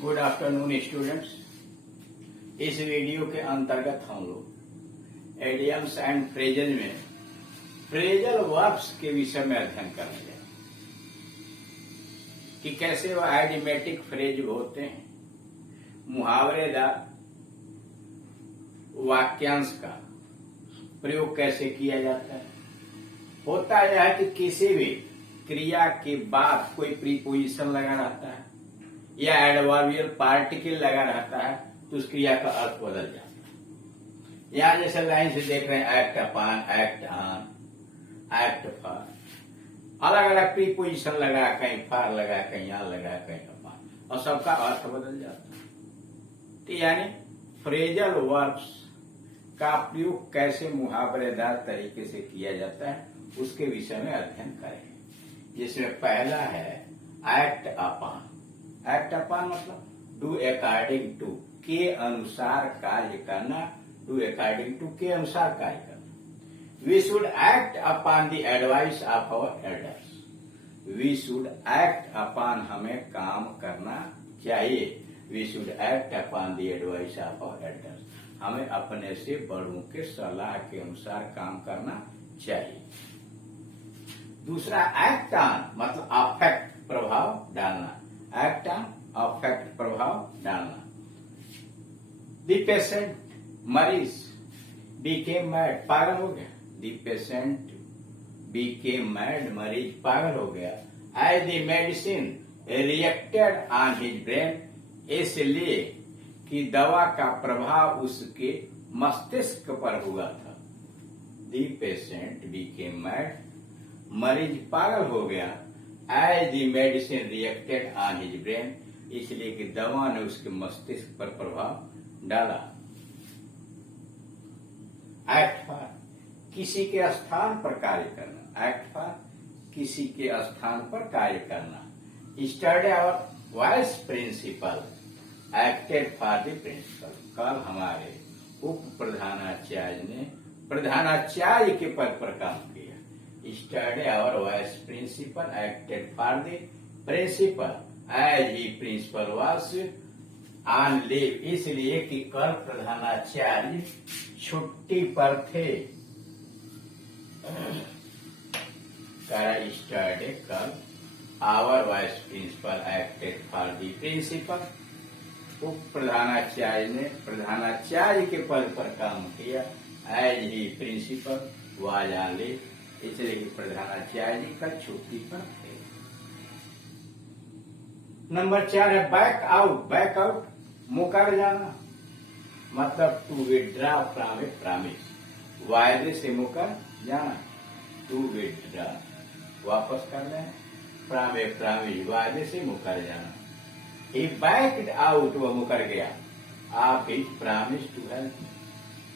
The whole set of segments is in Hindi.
Good afternoon students. इस वीडियो के अंतर्गत हम लोग एडियम्स एंड फ्रेजेज में फ्रेजल वर्ब्स के विषय में अध्ययन करेंगे कि कैसे वह आइडियोमेटिक फ्रेज होते हैं, मुहावरेदार वाक्यांश का प्रयोग कैसे किया जाता है। होता यह है कि किसी भी क्रिया के बाद कोई प्रीपोजिशन लगा रहता है या एडवर्बियल पार्टिकल लगा रहता है तो उस क्रिया का अर्थ बदल जाता है। यहां जैसे लाइन से देख रहे हैं, act upon, act on, act for, अलग अलग प्रीपोजिशन लगा, कहीं फॉर लगा, कहीं यहां लगा, कहीं अपॉन, और सबका अर्थ बदल जाता है। तो यानी फ्रेजल वर्ब्स का प्रयोग कैसे मुहावरेदार तरीके से किया जाता है उसके विषय में अध्ययन करेंगे। जिसमें पहला है एक्ट अपॉन। एक्ट अपॉन मतलब डू अकॉर्डिंग टू, के अनुसार कार्य करना, डू अकॉर्डिंग टू के अनुसार कार्य करना। We should act upon the advice of our elders. We should act upon, हमें काम करना चाहिए। We should act upon the advice of our elders, हमें अपने से बड़ों के सलाह के अनुसार काम करना चाहिए। दूसरा एक्ट ऑन मतलब अफेक्ट, प्रभाव डालना। एक्ट ऑन अफेक्ट, प्रभाव डालना। द पेशेंट, मरीज, बीकेम मैड, पागल हो गया। द पेशेंट बीकेम मैड, मरीज पागल हो गया। As the medicine reacted on his brain, इसलिए कि दवा का प्रभाव उसके मस्तिष्क पर हुआ था। द पेशेंट बीकेम मैड, मरीज पागल हो गया। As the medicine reacted on his brain, इसलिए कि दवा ने उसके मस्तिष्क पर प्रभाव डाला। एक्ट फॉर, किसी के स्थान पर कार्य करना। एक्ट फॉर, किसी के स्थान पर कार्य करना। Study our vice principal acted for the principal, कल हमारे उप प्रधानाचार्य ने प्रधानाचार्य के पद पर काम किया। Study our vice principal acted for the principal as he principal was on leave, इसलिए कि कल प्रधानाचार्य छुट्टी पर थे। स्टडी, कल our vice principal acted for the principal, उप प्रधानाचार्य ने प्रधानाचार्य के पद पर काम किया। As he principal was on leave, इसलिए कि प्रधानाचार्य जी कल छुट्टी पर थे। नंबर 4 है बैक आउट। बैक आउट मुकर जाना, मतलब to withdraw from a promise, वायदे से मुकर जाना। टू विड्रा वापस कर लेना, फ्रॉम ए प्रॉमिस वायदे से मुकर जाना। ही बैक्ड आउट, वह मुकर गया। आप हिज प्रॉमिस टू हेल्प,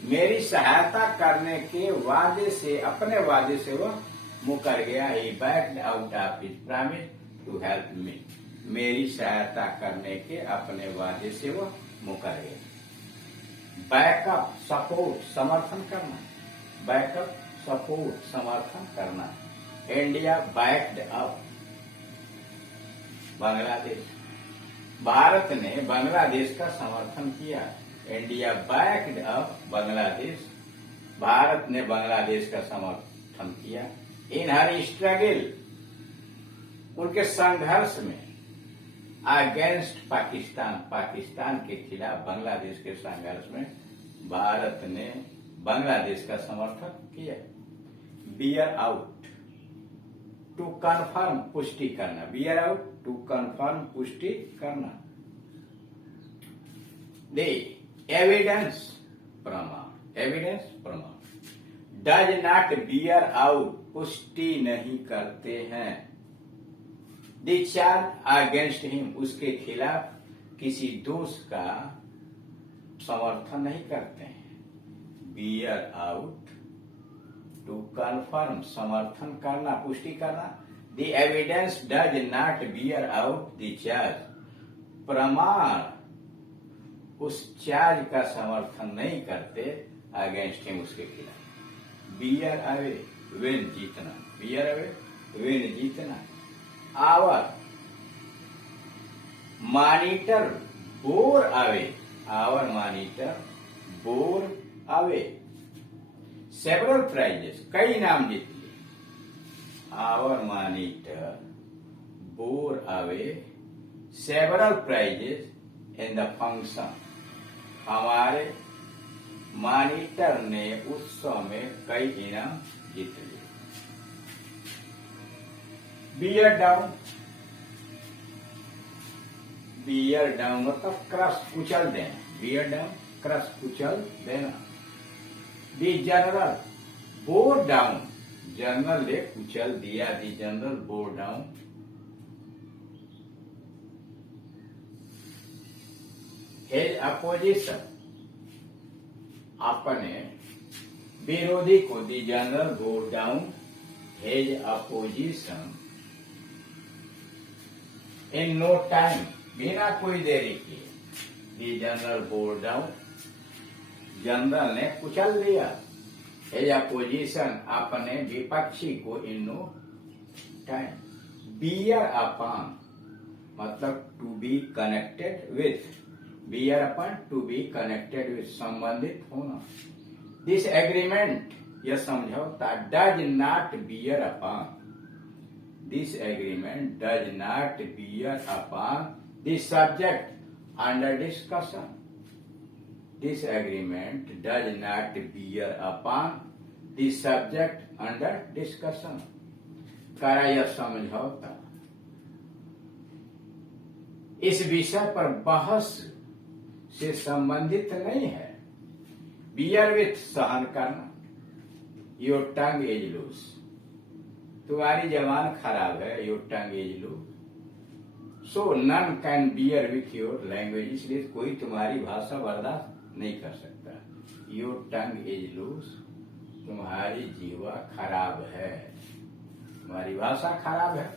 मेरी सहायता करने के वादे से, अपने वादे से वह मुकर गया। He backed out of his promise to help me, मेरी सहायता करने के अपने वादे से वह मुकर गया। बैकअप, सपोर्ट, समर्थन करना। बैकअप, सपोर्ट, समर्थन करना। India backed up Bangladesh, Bharat ने बांग्लादेश का समर्थन किया। India backed up Bangladesh, Bharat ने बांग्लादेश का समर्थन किया। इन हर स्ट्रगल, उनके संघर्ष में, अगेंस्ट पाकिस्तान, पाकिस्तान के खिलाफ बांग्लादेश के संघर्ष में भारत ने बांग्लादेश का समर्थन किया। बियर आउट, टू कन्फर्म, पुष्टि करना। बियर आउट, टू कन्फर्म, पुष्टि करना। दे एविडेंस, प्रमाण। एविडेंस, प्रमाण। डज नॉट बियर आउट, पुष्टि नहीं करते हैं। द चार्ज अगेंस्ट हिम, उसके खिलाफ किसी दोष का समर्थन नहीं करते हैं। बियर आउट, टू कन्फर्म, समर्थन करना, पुष्टि करना। The evidence does not beer out the charge, प्रमाण उस चार्ज का समर्थन नहीं करते अगेंस्ट हिम, उसके खिलाफ। बियर अवे, विन, जीतना। बियर अवे, विन, जीतना। Our, monitor bore away. Our monitor bore away. Several prizes. कई इनाम जीत लिए. Our monitor bore away several prizes in the function. हमारे मॉनिटर ने उत्सव में कई इनाम जीत लिए. Bear down. बियर डाउन मतलब क्रश कुचल देना. बियर डाउन क्रश कुचल देना. The general bore down. General ने कुचल दिया. The general bore down. His opposition. अपने विरोधी को. The general bore down his opposition in no time. बिना कोई देरी किए. The general bore down. General ने कुचल दिया. हेज अपोजिशन अपने विपक्षी को in no time. Bear upon मतलब to be connected with. Bear upon to be connected with संबंधित होना. दिस एग्रीमेंट यह समझौता does not bear upon. This agreement does not bear upon the subject under discussion. This agreement does not bear upon the subject under discussion. करा यह समझौता इस विषय पर बहस से संबंधित नहीं है. बियर विथ सहन करना. Your tongue is loose. तुम्हारी जबान खराब है. Your tongue is loose. So none can bear with your language. इसलिए कोई तुम्हारी भाषा बर्दाश्त नहीं कर सकता. Your tongue is loose. तुम्हारी जीवा खराब है. तुम्हारी भाषा खराब है.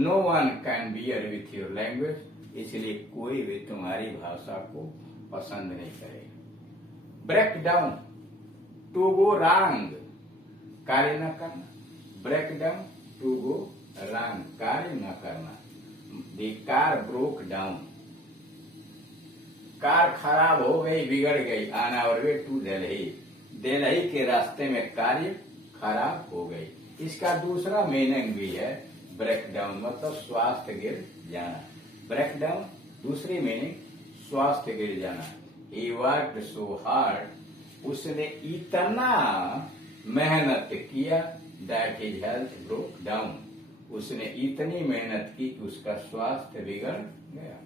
No one can bear with your language. इसलिए कोई भी तुम्हारी भाषा को पसंद नहीं करेगा. Break down to go wrong. कार्य न करना. Break down to go wrong. कार्य न करना. The car broke down. Car खराब हो गई. बिगड़ गई. On our way to Delhi. Delhi के रास्ते में कार्य खराब हो गई. इसका दूसरा मीनिंग भी है ब्रेक डाउन मतलब स्वास्थ्य गिर जाना. ब्रेक डाउन दूसरी मीनिंग स्वास्थ्य गिर जाना. He worked so hard. उसने इतना मेहनत किया that his health broke down. उसने इतनी मेहनत की कि उसका स्वास्थ्य बिगड़ गया.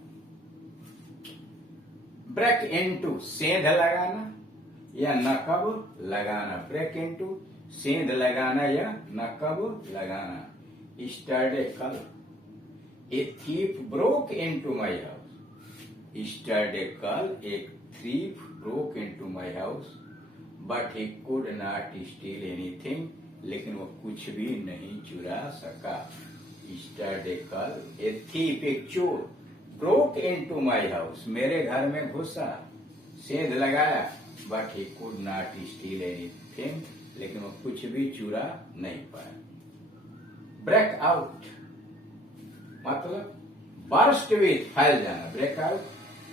ब्रेक इनटू सेंध लगाना या नकब लगाना. ब्रेक इनटू सेंध लगाना या नकब लगाना. स्टरडे कल a thief broke into my house. Yesterday कल एक thief broke into my house but he could not steal anything. लेकिन वो कुछ भी नहीं चुरा सका. स्टरडे कल ए थीफ एक चोर ब्रोक इनटू माय हाउस मेरे घर में घुसा. सेंध लगाया but he could not steal anything. लेकिन वो कुछ भी चुरा नहीं पाया. ब्रेक आउट मतलब बर्स्ट विथ फैल जाना. ब्रेक आउट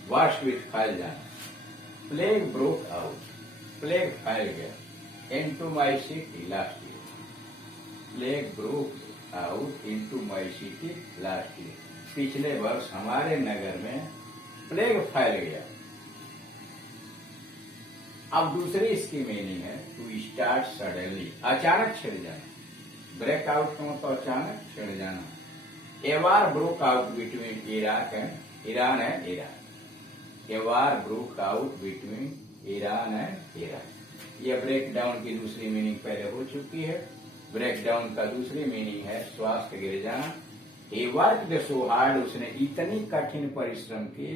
बर्स्ट विथ फैल जाना. Plague broke out. प्लेग फैल गया into my city last year. Plague broke out into my city last year. पिछले वर्ष हमारे नगर में प्लेग फैल गया. अब दूसरी इसकी मीनिंग है टू स्टार्ट सडनली. अचानक छिड़ जाना. ब्रेक आउट का मतलब अचानक छिड़ जाना. A war broke out between Iraq and Iran and Iraq. A war broke out between Iran and Iraq. यह ब्रेक डाउन की दूसरी मीनिंग पहले हो चुकी है. ब्रेक डाउन का दूसरी मीनिंग है स्वास्थ्य गिर जाना. He worked so hard. उसने इतनी कठिन परिश्रम की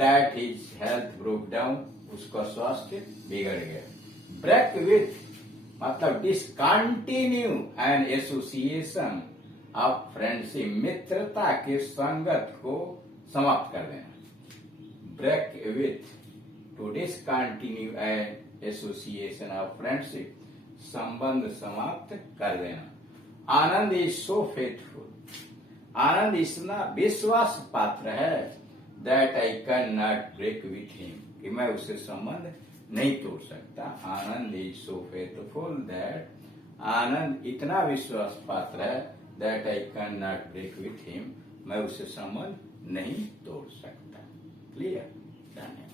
that his health broke down. उसका स्वास्थ्य बिगड़ गया. ब्रेक विथ मतलब discontinue an association of friendship. मित्रता के संगत को समाप्त कर देना. Break with to discontinue an association of friendship. संबंध समाप्त कर देना. आनंद इज सो फेथफुल. आनंद इतना विश्वास पात्र है that I can not break with him, कि मैं उससे संबंध नहीं तोड़ सकता। Anand is so faithful that, Anand इतना विश्वास पात्र है, that I can not break with him, मैं उससे संबंध नहीं तोड़ सकता। क्लियर? धन्यवाद।